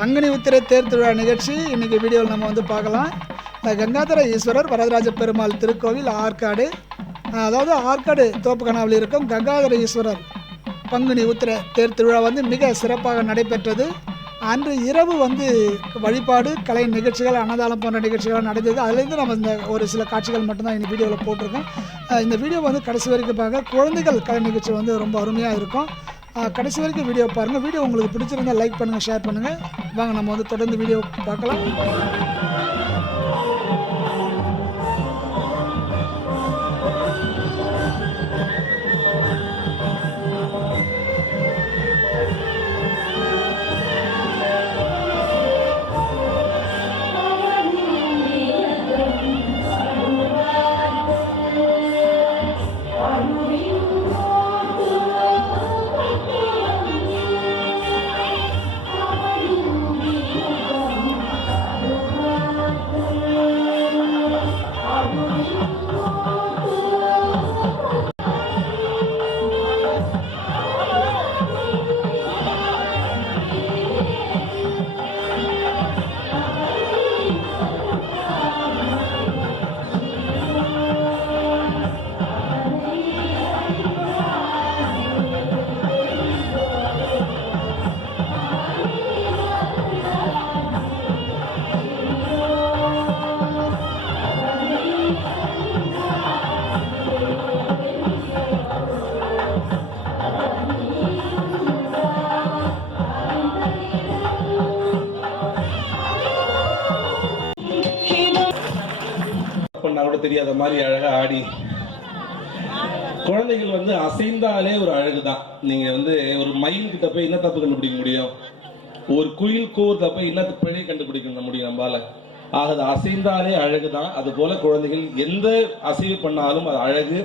பங்குனி உத்திரை தேர் திருவிழா நிகழ்ச்சி இன்றைக்கி வீடியோவில் நம்ம வந்து பார்க்கலாம். கங்காதர ஈஸ்வரர் வரதராஜ பெருமாள் திருக்கோவில் ஆற்காடு, அதாவது ஆற்காடு தோப்புக்கனாவில் இருக்கும் கங்காதர ஈஸ்வரர் பங்குனி உத்திரை தேர் திருவிழா வந்து மிக சிறப்பாக நடைபெற்றது. அன்று இரவு வந்து வழிபாடு, கலை நிகழ்ச்சிகள், அன்னதானம் போன்ற நிகழ்ச்சிகள் நடந்தது. அதுலேருந்து நம்ம இந்த ஒரு சில காட்சிகள் மட்டும்தான் இந்த வீடியோவில் போட்டிருக்கோம். இந்த வீடியோ வந்து கடைசி வரைக்கும் பார்க்க, குழந்தைகள் கலை நிகழ்ச்சி வந்து ரொம்ப அருமையாக இருக்கும். கடைசி வரைக்கும் வீடியோ பாருங்கள். வீடியோ உங்களுக்கு பிடிச்சிருந்தால் லைக் பண்ணுங்கள், ஷேர் பண்ணுங்கள். வாங்க நம்ம வந்து தொடர்ந்து வீடியோ பார்க்கலாம். கூட தெரியாத மாதிரி அழகா ஆடி, குழந்தைகள் வந்து அசைந்தாலே ஒரு அழகுதான். நீங்க வந்து ஒரு மயில் கிட்ட போய் என்ன தப்பு கண்டுபிடிக்க முடியும்? ஒரு குயில் கூறுறப்ப என்ன பிழை கண்டுபிடிக்க முடியும் நம்மளால? ஆக அது அசைந்தாலே அழகுதான். அது போல குழந்தைகள் எந்த அசைவு பண்ணாலும் அது அழகு.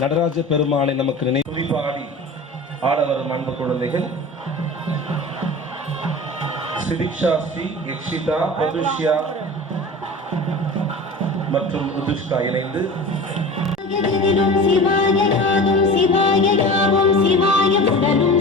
நடராஜ பெருமானை நமக்கு நினைவு பாடி ஆட வரும் அன்பு குழந்தைகள் சிதிக்ஷா, ஸ்ரீ யக்ஷிதா, பிரதுஷ்யா மற்றும் ருதுஷ்கா இணைந்து சிவாய யாதும் சிவாய யாவும் சிவாய உடலும்